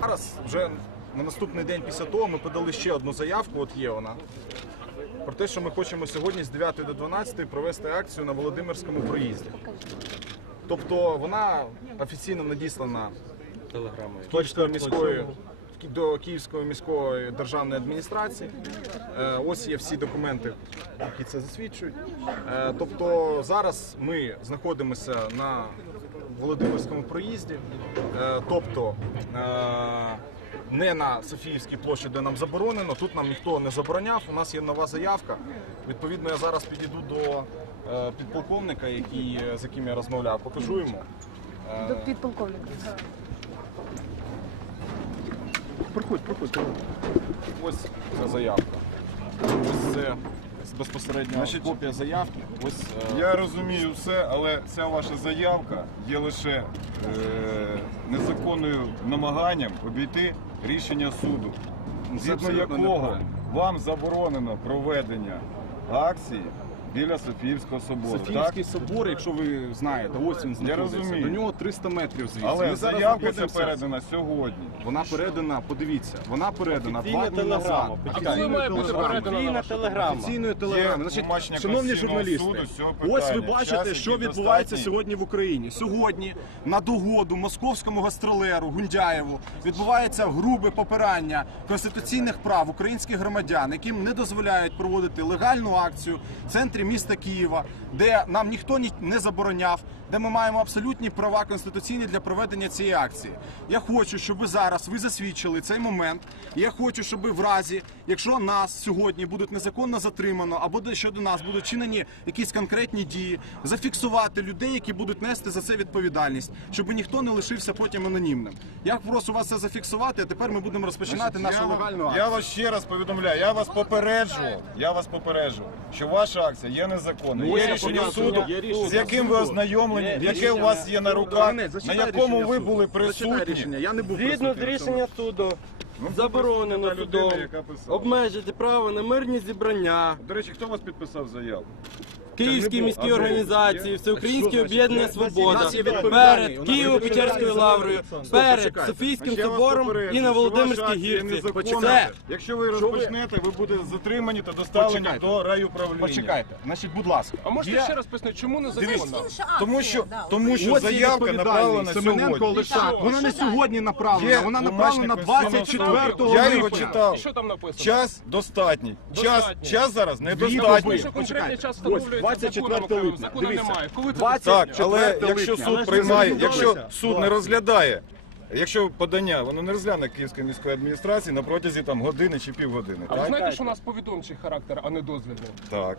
Зараз вже на наступний день після того ми подали ще одну заявку, от є вона. Про те, що ми хочемо сьогодні з 9 до 12 провести акцію на Володимирському проїзді. Тобто вона офіційно надіслана Київської міської до Київської міської державної адміністрації. Е, Ось є всі документи, які це засвідчують. Е, Тобто зараз ми знаходимося на Володимирському проїзді, Е, тобто не на Софіївській площі, де нам заборонено. Тут нам ніхто не забороняв. У нас є нова заявка. Відповідно, я зараз підійду до підполковника, який, з яким я розмовляв. Покажу йому. До підполковника. Проходь, проходь. Ось ця заявка. Ось це безпосередньо Значить, копія заявки. Ось е, Я розумію все, але ця ваша заявка є лише е, незаконною намаганням обійти рішення суду, згідно абсолютно якого неправильно. вам заборонено проведення акції біля Софіївського собору. Софіївський собор, якщо ви знаєте, ось він знаходиться. розумію. До нього 300 метрів звідси. Але Ми зараз заявка ця знаходимося- передана сьогодні. Вона передана, подивіться, вона передана два дні назад. А Офіційною коли має бути телеграмою. передана Офіційна телеграма. Офіційною телеграмою. Значить, тлумачення шановні Конституційного журналісти, суду з цього ось ви бачите, Час, що відбувається достатній. сьогодні в Україні. Сьогодні на догоду московському гастролеру Гундяєву відбувається грубе попирання конституційних прав українських громадян, яким не дозволяють проводити легальну акцію в центрі міста Києва, де нам ніхто не забороняв, де ми маємо абсолютні права конституційні для проведення цієї акції. Я хочу, щоб ви зараз ви засвідчили цей момент. І Я хочу, щоб в разі, якщо нас сьогодні будуть незаконно затримано, або щодо нас будуть чинені якісь конкретні дії, зафіксувати людей, які будуть нести за це відповідальність, щоб ніхто не лишився потім анонімним. Я прошу вас це зафіксувати, а тепер ми будемо розпочинати нашу я, легальну я вас ще раз повідомляю, я вас попереджував, я вас попереджував, що ваша акція є незаконною. Ну, Є рішення суду, з яким ви ознайомлені, яке у вас є на руках, на якому ви були присутні. Я не був Згідно з рішення суду, заборонено та судом обмежити право на мирні зібрання. До речі, хто вас підписав заяву? Київській було. міській організації? Всеукраїнське об'єднання Свобода перед Києво-Печерською лаврою, перед. Софійським собором і на Володимирській гірці. Це Якщо ви розпочнете, ви будете затримані та доставлені до райуправління. Почекайте, значить, будь ласка. А можете ще раз пояснити, чому не законно? Тому що, тому що заявка направлена сьогодні. Вона не сьогодні направлена, вона направлена Конституційного 24 суду. Я його читав. Що там написано? Час достатній. Час, час зараз недостатній. доби. Що конкретний Почекайте. час встановлюється 24 законом окремим, липня. закону Дивіться. немає. Коли це 20 Так, але 4 якщо липня. суд приймає, якщо суд не розглядає, якщо подання, воно не розгляне Київської міської адміністрації на протязі там години чи півгодини. А ви Так? знаєте, що у нас повідомчий характер, а не дозвільний? Так.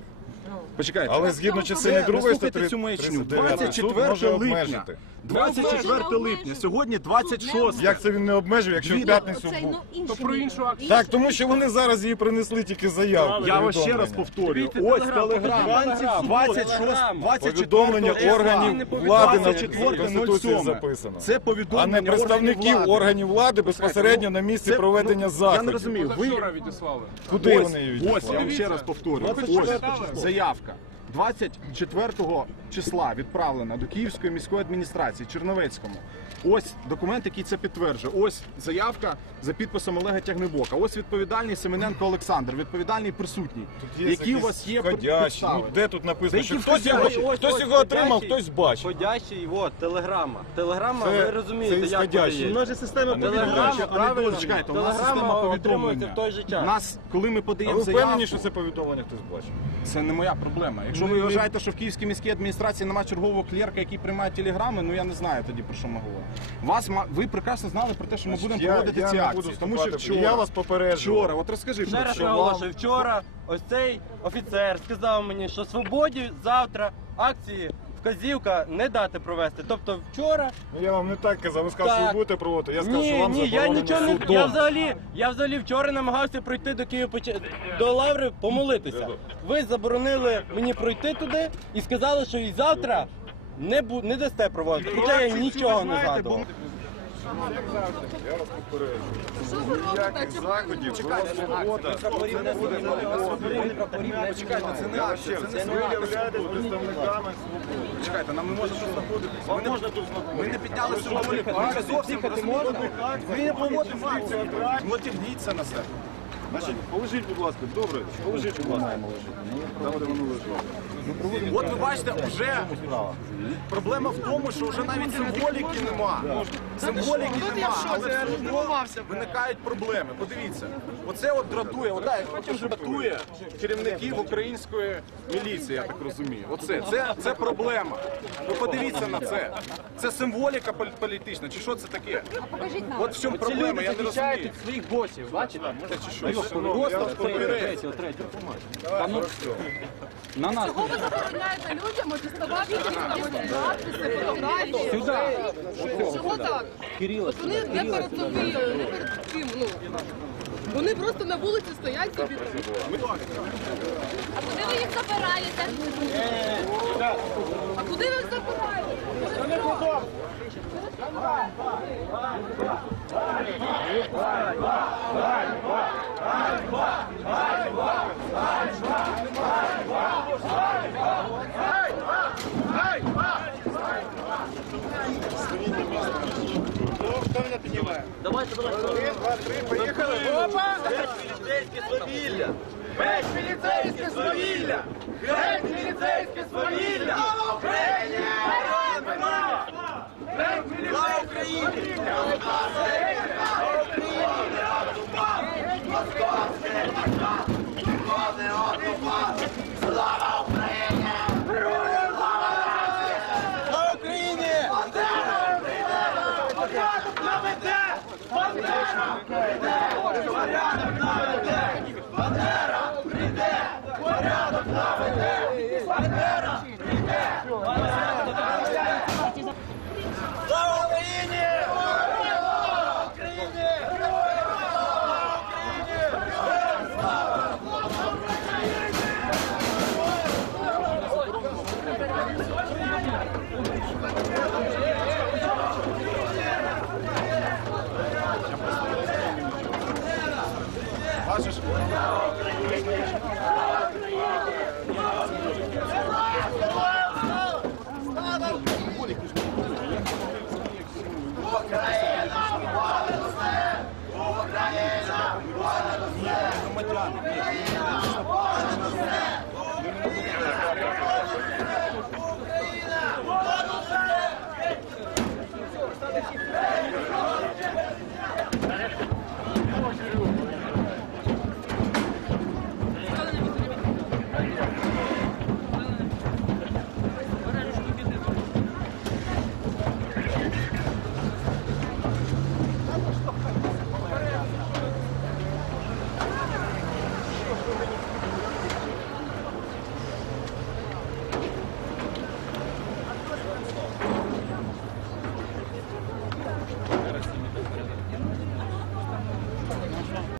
Почекайте. Але згідно частини Це, другої послухайте статті цю маячню. 39 суд 24 може липня. обмежити. 24 липня. Сьогодні 26. Як це він не обмежує, якщо в п'ятницю був? То про іншу акцію. Так, тому що вони зараз її принесли тільки заявку. Я вас ще раз повторюю. Ось телеграм, телеграма. 26, 24 Повідомлення органів влади на 24.07. Конституції записано. Це А повідомлення не представників органів влади. органів влади безпосередньо на місці Це- проведення ну, заходів. Я не розумію. Ви Вчора відіслали. Куди ось, вони її ось я вам ще раз повторюю. Ось заявка. 24 числа відправлена до Київської міської адміністрації Черновецькому. Ось документ, який це підтверджує. Ось заявка за підписом Олега Тягнебока. Ось відповідальний Семененко Олександр, відповідальний присутній. Є Які у вас є входящі. підстави? Ну, де тут написано, Де що хтось його, входящі? Ось, хтось ось, його отримав, ходячий. хтось бачив. Ходячий, от, телеграма. Телеграма, Це- ви розумієте, це як ісходящий. подається. же система Телеграма, правильно, Чекайте, у нас телеграма система отримується повідомлення. в той же час. У нас, коли ми А подаємо ви заявку, впевнені, що це повідомлення хтось бачив? Це не моя проблема. Якщо ви вважаєте, що в Київській міській адміністрації немає чергового клерка, який приймає телеграми, ну я не знаю тоді про що ми говоримо. Вас ма- ви прекрасно знали про те, що ми будемо Я- проводити я ці не акції. Тому що вступати. вчора, Я вас попереджував. вчора, от розкажи, Ще раз що наголошую, вчора ось цей офіцер сказав мені, що свободі завтра акції вказівка не дати провести. Тобто вчора Ну я вам не так казав, ви сказали, що ви Так. будете проводити. Я сказав, що ні, вам ні, я заборонено нічого не судом. я взагалі, я взагалі вчора намагався пройти до Києва до Лаври помолитися. Ви заборонили мені пройти туди і сказали, що і завтра не бу не дасте проводити. Хоча я нічого не згадував. Я вас попереджую. Ви? Ніяких заходів. Це не буде це не ви являєтесь представниками свободи. Почекайте, нам не можна тут знаходитися. Вам можна тут Ми не підняли символіку. Ми зовсім розуміємо. Ми не проводимо акцію. Мотивніться на себе. Значить, положіть, будь ласка, добре, положіть, будь ласка. Там, де воно лежало. От ви бачите, вже проблема в тому, що вже навіть символіки нема. Символіки нема, але все виникають проблеми. Подивіться, оце от дратує, от, дратує керівників української міліції, я так розумію. Оце це, це проблема. Ви подивіться на це. Це символіка політична, чи що це таке? От в чому проблема, я не розумію. своїх босів, бачите? Це чи що? Просто повірець. На нас ви забороняєте людям діставати надписи, фотографії? Сюди. Чого так? От вони не перед собою, не перед ким, ну. Вони просто на вулиці стоять собі. А куди ви їх забираєте? А куди ви їх забираєте? Один, два, три, поїхали. Опа! Поліцейські зловілля. Pera!